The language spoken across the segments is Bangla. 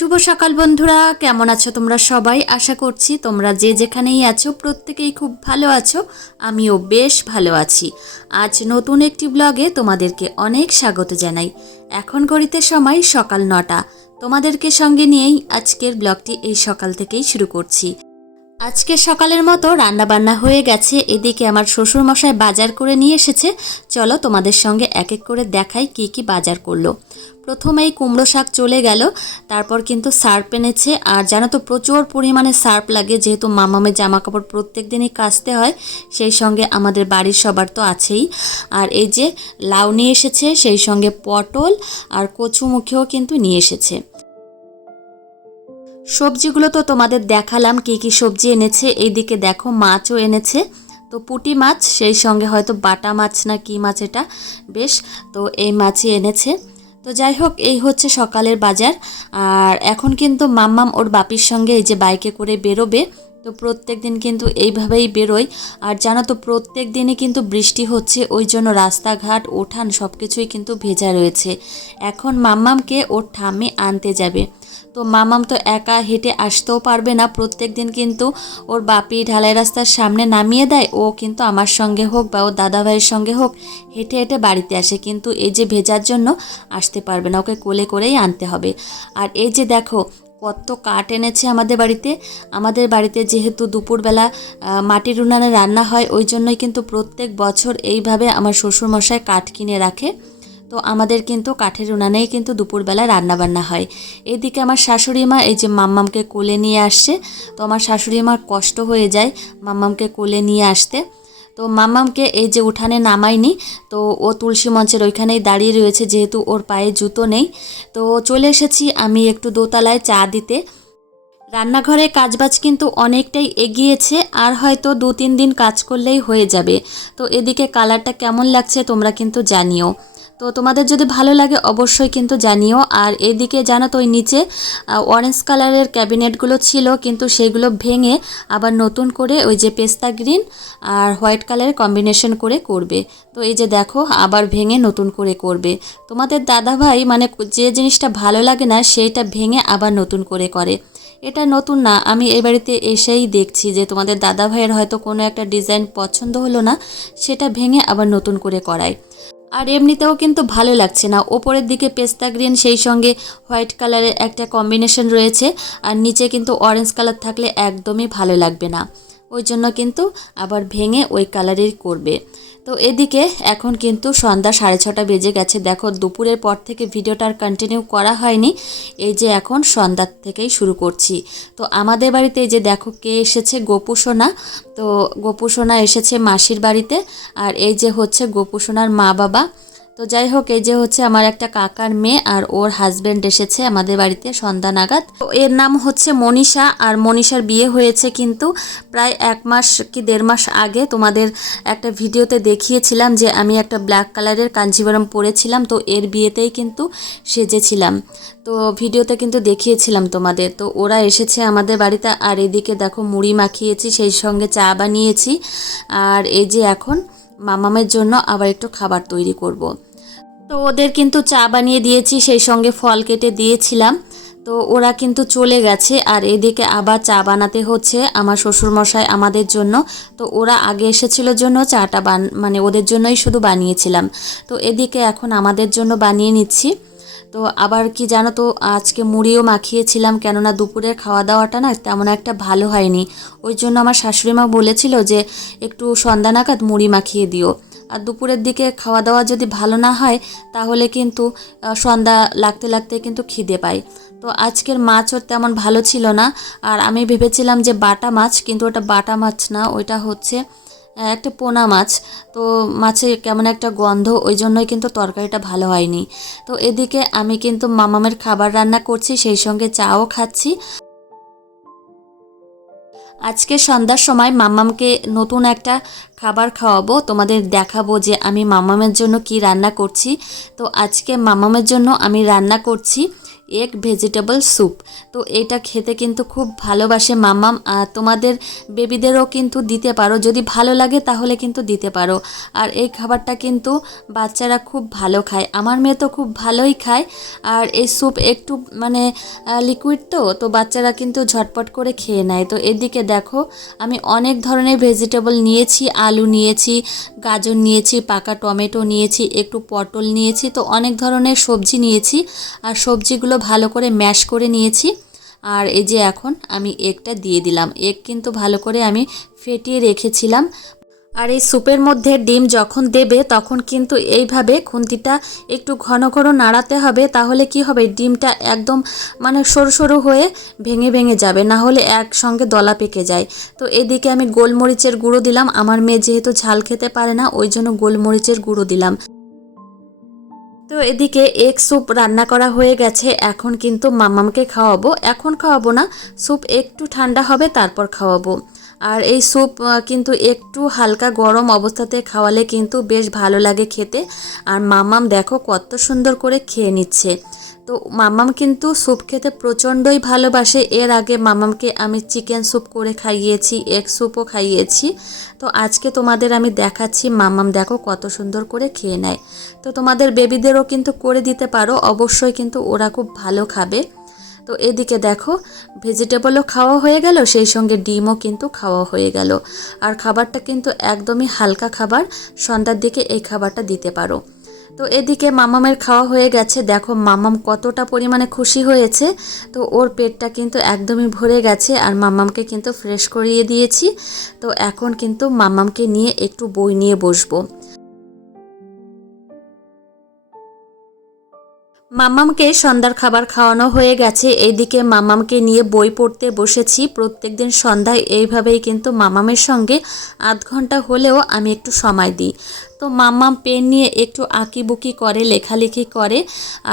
শুভ সকাল বন্ধুরা। কেমন আছো তোমরা সবাই? আশা করছি তোমরা যে যেখানেই আছো, প্রত্যেকেই খুব ভালো আছো। আমিও বেশ ভালো আছি। আজ নতুন একটি ব্লগে তোমাদেরকে অনেক স্বাগত জানাই। এখন ঘড়িতে সময় সকাল নটা। তোমাদেরকে সঙ্গে নিয়েই আজকের ব্লগটি এই সকাল থেকেই শুরু করছি। আজকে সকালের মতো রান্নাবান্না হয়ে গেছে। এদিকে আমার শ্বশুর মশাই বাজার করে নিয়ে এসেছে। চলো তোমাদের সঙ্গে এক এক করে দেখাই কি কি বাজার করল। প্রথমেই কুমড়ো শাক চলে গেল, তারপর কিন্তু সার্প এনেছে। আর জানো তো, প্রচুর পরিমাণে সার্প লাগে, যেহেতু মামামের জামা কাপড় প্রত্যেক দিনই কাচতে হয়, সেই সঙ্গে আমাদের বাড়ির সবার তো আছেই। আর এই যে লাউ নিয়ে এসেছে, সেই সঙ্গে পটল আর কচুমুখেও কিন্তু নিয়ে এসেছে। সবজিগুলো তো তোমাদের দেখালাম, কি কি সবজি এনেছে। এইদিকে দেখো মাছও এনেছে। তো পুটি মাছ, সেই সঙ্গে হয়তো বাটা মাছ না কি মাছ এটা, বেশ, তো এই মাছই এনেছে। তো যাই হোক, এই হচ্ছে সকালের বাজার। আর এখন কিন্তু মাম্মাম ওর বাপির সঙ্গে এই যে বাইকে করে বেরোবে তো প্রত্যেক দিন কিন্তু এইভাবেই বেরোয়। আর জানো তো, প্রত্যেক দিনই কিন্তু বৃষ্টি হচ্ছে, ওই জন্য রাস্তাঘাট ওঠান সব কিছুই কিন্তু ভেজা রয়েছে। এখন মাম্মামকে ওর ঠাম্মি আনতে যাবে। তো মামাম তো একা হেঁটে আসতেও পারবে না, প্রত্যেক দিন কিন্তু ওর বাপি ঢালাই রাস্তার সামনে নামিয়ে দেয়, ও কিন্তু আমার সঙ্গে হোক বা ওর দাদাভাইয়ের সঙ্গে হোক, হেঁটে হেঁটে বাড়িতে আসে। কিন্তু এই যে ভেজার জন্য আসতে পারবে না, ওকে কোলে করেই আনতে হবে। আর এই যে দেখো কত কাঠ এনেছে আমাদের বাড়িতে। আমাদের বাড়িতে যেহেতু দুপুরবেলা মাটির উনানে রান্না হয়, ওই জন্যই কিন্তু প্রত্যেক বছর এইভাবে আমার শ্বশুরমশাই কাঠ কিনে রাখে। তো আমাদের কিন্তু কাঠের উনানেই কিন্তু দুপুরবেলা রান্না বান্না হয়। এদিকে আমার শাশুড়ি মা, এই যে মাম্মামকে কোলে নিয়ে আসছে, তো আমার শাশুড়ি মার কষ্ট হয়ে যায় মাম্মামকে কোলে নিয়ে আসতে। তো মাম্মামকে এই যে উঠানে নামায়নি, তো ও তুলসী মঞ্চের ওইখানেই দাঁড়িয়ে রয়েছে যেহেতু ওর পায়ে জুতো নেই। তো চলে এসেছি আমি একটু দোতলায় চা দিতে। রান্নাঘরে কাজবাজ কিন্তু অনেকটাই এগিয়েছে, আর হয়তো দু তিন দিন কাজ করলেই হয়ে যাবে। তো এদিকে কালারটা কেমন লাগছে তোমরা কিন্তু জানিও। তো তোমাদের যদি ভালো লাগে অবশ্যই কিন্তু জানিও। আর এদিকে জানো তো ওই নিচে অরেঞ্জ কালারের ক্যাবিনেটগুলো ছিল, কিন্তু সেগুলো ভেঙে আবার নতুন করে ওই যে পেস্তা গ্রিন আর হোয়াইট কালারের কম্বিনেশন করে করবে। তো এই যে দেখো, আবার ভেঙে নতুন করে করবে। তোমাদের দাদা ভাই মানে যে জিনিসটা ভালো লাগে না, সেইটা ভেঙে আবার নতুন করে করে। এটা নতুন না, আমি এই বাড়িতে এসেই দেখছি যে তোমাদের দাদা ভাইয়ের হয়তো কোনো একটা ডিজাইন পছন্দ হলো না, সেটা ভেঙে আবার নতুন করে করায়। আর এমনিতেও কিন্তু ভালো লাগছে না। ওপরের দিকে পেস্তা গ্রিন, সেই সঙ্গে হোয়াইট কালারের একটা কম্বিনেশন রয়েছে। আর নিচে কিন্তু অরেঞ্জ কালার থাকলে একদমই ভালো লাগবে না। ওই জন্য কিন্তু আবার ভেঙে ওই কালারের করবে। তো এদিকে এখন কিন্তু সন্ধ্যা সাড়ে ছটা বেজে গেছে। দেখো দুপুরের পর থেকে ভিডিওটা আর কন্টিনিউ করা হয়নি। এই যে এখন সন্ধ্যার থেকেই শুরু করছি। তো আমাদের বাড়িতে এই যে দেখো কে এসেছে? গোপুসোনা। তো গোপুসোনা এসেছে মাসির বাড়িতে। আর এই যে হচ্ছে গোপুসোনার মা বাবা তো যাই হোক, এই যে হচ্ছে আমার একটা কাকার মেয়ে আর ওর হাজবেন্ড এসেছে আমাদের বাড়িতে সন্ধ্যা নাগাদ। তো এর নাম হচ্ছে মনীষা আর মনীষার বিয়ে হয়েছে কিন্তু প্রায় এক মাস কি দেড় মাস আগে তোমাদের একটা ভিডিওতে দেখিয়েছিলাম যে আমি একটা ব্ল্যাক কালারের কাঞ্জিবরম পরেছিলাম, তো এর বিয়েতেই কিন্তু সেজেছিলাম। তো ভিডিওতে কিন্তু দেখিয়েছিলাম তোমাদের। তো ওরা এসেছে আমাদের বাড়িতে আর এদিকে দেখো মুড়ি মাখিয়েছি, সেই সঙ্গে চা বানিয়েছি। আর এই যে এখন মামামের জন্য আবার একটু খাবার তৈরি করব। তো ওদের কিন্তু চা বানিয়ে দিয়েছি, সেই সঙ্গে ফল কেটে দিয়েছিলাম। তো ওরা কিন্তু চলে গেছে আর এদিকে আবার চা বানাতে হচ্ছে আমার শ্বশুরমশাই আমাদের জন্য। তো ওরা আগে এসেছিল জন্য চাটা বান মানে ওদের জন্যই শুধু বানিয়েছিলাম। তো এদিকে এখন আমাদের জন্য বানিয়ে নিচ্ছি। তো আবার কি জানো তো আজকে মুড়িও মাখিয়েছিলাম কেননা দুপুরের খাওয়া দাওয়াটা না তেমন একটা ভালো হয়নি। ওই জন্য আমার শাশুড়ি মা বলেছিল যে, একটু সন্ধ্যা নাগাদ মুড়ি মাখিয়ে দিও। আর দুপুরের দিকে খাওয়া দাওয়া যদি ভালো না হয়, তাহলে কিন্তু সন্ধ্যা লাগতে লাগতে কিন্তু খিদে পায়। তো আজকের মাছও তেমন ভালো ছিল না। আর আমি ভেবেছিলাম যে বাটা মাছ, কিন্তু ওটা বাটা মাছ না, ওইটা হচ্ছে একটা পোনা মাছ। তো মাছের কেমন একটা গন্ধ, ওই জন্যই কিন্তু তরকারিটা ভালো হয়নি। তো এদিকে আমি কিন্তু মামামের খাবার রান্না করছি, সেই সঙ্গে চাও খাচ্ছি। আজকে সন্ধ্যার সময় মাম্মামকে নতুন একটা খাবার খাওয়াবো। তোমাদের দেখাবো যে আমি মামামের জন্য কি রান্না করছি। তো আজকে মামামের জন্য আমি রান্না করছি এগ ভেজিটেবল স্যুপ তো এটা খেতে কিন্তু খুব ভালোবাসে মাম্মাম। আর তোমাদের বেবিদেরও কিন্তু দিতে পারো। যদি ভালো লাগে তাহলে কিন্তু দিতে পারো। আর এই খাবারটা কিন্তু বাচ্চারা খুব ভালো খায়। আমার মেয়ে তো খুব ভালোই খায়। আর এই স্যুপ একটু মানে লিকুইড তো তো বাচ্চারা কিন্তু ঝটপট করে খেয়ে নেয়। তো এদিকে দেখো, আমি অনেক ধরনের ভেজিটেবল নিয়েছি। আলু নিয়েছি, গাজর নিয়েছি, পাকা টমেটো নিয়েছি, একটু পটল নিয়েছি, তো অনেক ধরনের সবজি নিয়েছি। আর সবজিগুলো ভালো করে ম্যাশ করে নিয়েছি। আর এই যে এখন আমি এগটা দিয়ে দিলাম। এগ কিন্তু ভালো করে আমি ফেটিয়ে রেখেছিলাম। আর এই স্যুপের মধ্যে ডিম যখন দেবে তখন কিন্তু এইভাবে খুন্তিটা একটু ঘন ঘন নাড়াতে হবে। তাহলে কি হবে? ডিমটা একদম মানে সরু সরু হয়ে ভেঙে ভেঙে যাবে। না হলে একসঙ্গে দলা পেকে যায়। তো এদিকে আমি গোলমরিচের গুঁড়ো দিলাম। আমার মেয়ে যেহেতু ঝাল খেতে পারে না, ওই জন্য গোলমরিচের গুঁড়ো দিলাম। এদিকে এগ স্যুপ রান্না করা হয়ে গেছে। এখন কিন্তু মামামকে খাওয়াবো। এখন খাওয়াবো না। স্যুপ একটু ঠান্ডা হবে, তারপর খাওয়াবো। আর এই স্যুপ কিন্তু একটু হালকা গরম অবস্থাতে খাওয়ালে কিন্তু বেশ ভালো লাগে খেতে। আর মামাম দেখো কত সুন্দর করে খেয়ে নিচ্ছে। তো মামাম কিন্তু স্যুপ খেতে প্রচণ্ডই ভালোবাসে। এর আগে মামামকে আমি চিকেন স্যুপ করে খাইয়েছি, এগ স্যুপও খাইয়েছি। তো আজকে তোমাদের আমি দেখাচ্ছি, মামাম দেখো কত সুন্দর করে খেয়ে নেয়। তো তোমাদের বেবিদেরও কিন্তু করে দিতে পারো, অবশ্যই কিন্তু ওরা খুব ভালো খাবে। তো এদিকে দেখো, ভেজিটেবলও খাওয়া হয়ে গেল, সেই সঙ্গে ডিমও কিন্তু খাওয়া হয়ে গেল। আর খাবারটা কিন্তু একদমই হালকা খাবার, সন্ধ্যার দিকে এই খাবারটা দিতে পারো। তো এদিকে মামামের খাওয়া হয়ে গেছে। দেখো, মামাম কতটা পরিমাণে খুশি হয়েছে। তো ওর পেটটা কিন্তু একদমই ভরে গেছে আর মামামকে কিন্তু ফ্রেশ করিয়ে দিয়েছি। তো এখন কিন্তু মামামকে নিয়ে একটু বই নিয়ে বসবো। মামামকে সন্ধ্যার খাবার খাওয়ানো হয়ে গেছে। এইদিকে মামামকে নিয়ে বই পড়তে বসেছি। প্রত্যেক দিন সন্ধ্যায় এইভাবেই কিন্তু মামামের সঙ্গে আধ ঘণ্টা হলেও আমি একটু সময় দিই। তো মামাম পেন নিয়ে একটু আঁকিবুকি করে, লেখালেখি করে,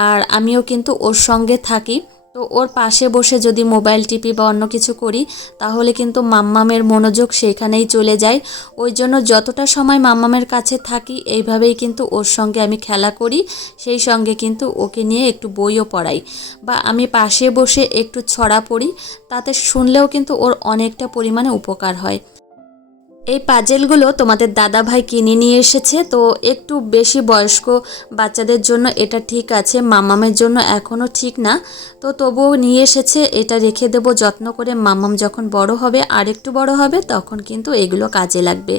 আর আমিও কিন্তু ওর সঙ্গে থাকি। তো ওর পাশে বসে যদি মোবাইল টিপি বা অন্য কিছু করি, তাহলে কিন্তু মাম্মামের মনোযোগ সেখানেই চলে যায়। ওই জন্য যতটা সময় মাম্মামের কাছে থাকি, এইভাবেই কিন্তু ওর সঙ্গে আমি খেলা করি। সেই সঙ্গে কিন্তু ওকে নিয়ে একটু বইও পড়াই বা আমি পাশে বসে একটু ছড়া পড়ি, তাতে শুনলেও কিন্তু ওর অনেকটা পরিমাণে উপকার হয়। এই পাজেলগুলো তোমাদের দাদা ভাই কিনে নিয়ে এসেছে, তো একটু বেশি বয়স্ক বাচ্চাদের জন্য এটা ঠিক আছে, মামামের জন্য এখনও ঠিক না। তো তবুও নিয়ে এসেছে, এটা রেখে দেবো, যত্ন করে মামাম যখন বড় হবে, আর একটু বড় হবে, তখন কিন্তু এগুলো কাজে লাগবে।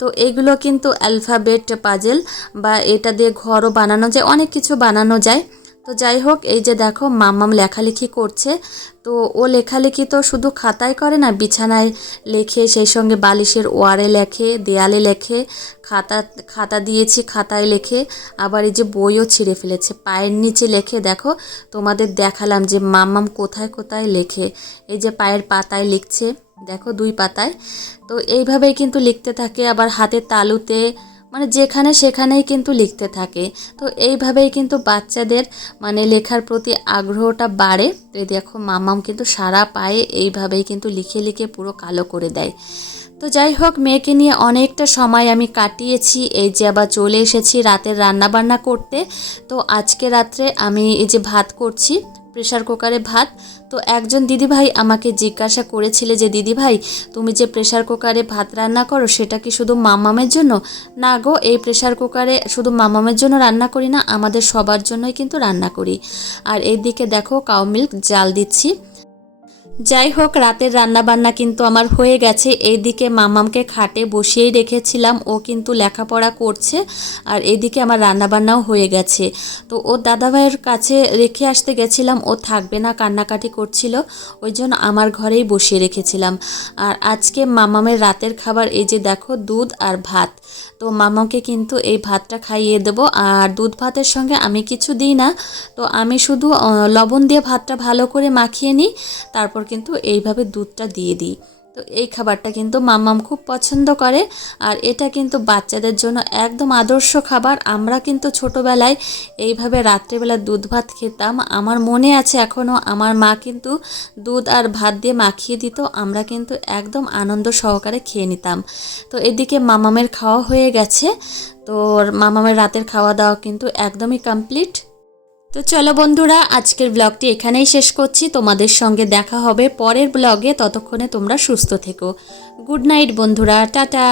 তো এগুলো কিন্তু অ্যালফাবেট পাজেল, বা এটা দিয়ে ঘরও বানানো যায়, অনেক কিছু বানানো যায়। তো যাই হোক, এই যে দেখো, মাম্মাম লেখালেখি করছে। তো ও লেখালেখি তো শুধু খাতায় করে না, বিছানায় লেখে, সেই সঙ্গে বালিশের ওয়ারে লেখে, দেয়ালে লেখে, খাতা খাতা দিয়েছি, খাতায় লেখে, আবার এই যে বইও ছিঁড়ে ফেলেছে, পায়ের নিচে লেখে। দেখো, তোমাদের দেখালাম যে মাম্মাম কোথায় কোথায় লেখে। এই যে পায়ের পাতায় লিখছে, দেখো দুই পাতায়। তো এইভাবেই কিন্তু লিখতে থাকে, আবার হাতের তালুতে মানে যেখানে সেখানেই কিন্তু লিখতে থাকে। তো এইভাবেই কিন্তু বাচ্চাদের মানে লেখার প্রতি আগ্রহটা বাড়ে। তো দেখো, মামাম কিন্তু সারা পায়ে এইভাবেই কিন্তু লিখে লিখে পুরো কালো করে দেয়। তো যাই হোক, মেয়েকে নিয়ে অনেকটা সময় আমি কাটিয়েছি। এই যে আবার চলে এসেছি রাতের রান্নাবান্না করতে। তো আজকে রাত্রে আমি এই যে ভাত করছি প্রেশার কুকারে ভাত, তো একজন দিদিভাই আমাকে জিজ্ঞাসা করেছিলে যে, দিদিভাই, তুমি যে প্রেশার কুকারে ভাত রান্না করো, সেটা কি শুধু মামামের জন্য? না গো, এই প্রেশার কুকারে শুধু মামামের জন্য রান্না করি না, আমাদের সবার জন্যই কিন্তু রান্না করি। আর এইদিকে দেখো কাউ মিল্ক জাল দিচ্ছি। যাই হোক রাতের রান্না বান্না কিন্তু আমার হয়ে গেছে। এইদিকে মামামকে খাটে বসিয়েই রেখেছিলাম। ও কিন্তু লেখাপড়া করছে আর এইদিকে আমার রান্না বান্নাও হয়ে গেছে। তো ও দাদাভাইয়ের কাছে রেখে আসতে গেছিলাম। ও থাকবে না, কান্নাকাটি করছিল। ওই জন্য আমার ঘরেই বসিয়ে রেখেছিলাম। আর আজকে মামামের রাতের খাবার এই যে দেখো, দুধ আর ভাত। তো মামাকে কিন্তু এই ভাতটা খাইয়ে দেব। আর দুধ ভাতের সঙ্গে আমি কিছু দিই না। তো আমি শুধু লবণ দিয়ে ভাতটা ভালো করে মাখিয়ে নিই। তারপর কিন্তু এইভাবে দুধটা দিয়ে দিই। তো এই খাবারটা কিন্তু মাম্মাম খুব পছন্দ করে। আর এটা কিন্তু বাচ্চাদের জন্য একদম আদর্শ খাবার। আমরা কিন্তু ছোটোবেলায় এইভাবে রাত্রেবেলা দুধ ভাত খেতাম। আমার মনে আছে এখনও আমার মা কিন্তু দুধ আর ভাত দিয়ে মাখিয়ে দিত। আমরা কিন্তু একদম আনন্দ সহকারে খেয়ে নিতাম। তো এদিকে মামামের খাওয়া হয়ে গেছে। তো মামামের রাতের খাওয়া দাওয়া কিন্তু একদমই কমপ্লিট তো চলো বন্ধুরা, আজকের ব্লগটি এখানেই শেষ করছি। তোমাদের সঙ্গে দেখা হবে পরের ব্লগে ততক্ষণে তোমরা সুস্থ থেকো। গুড নাইট বন্ধুরা, টাটা।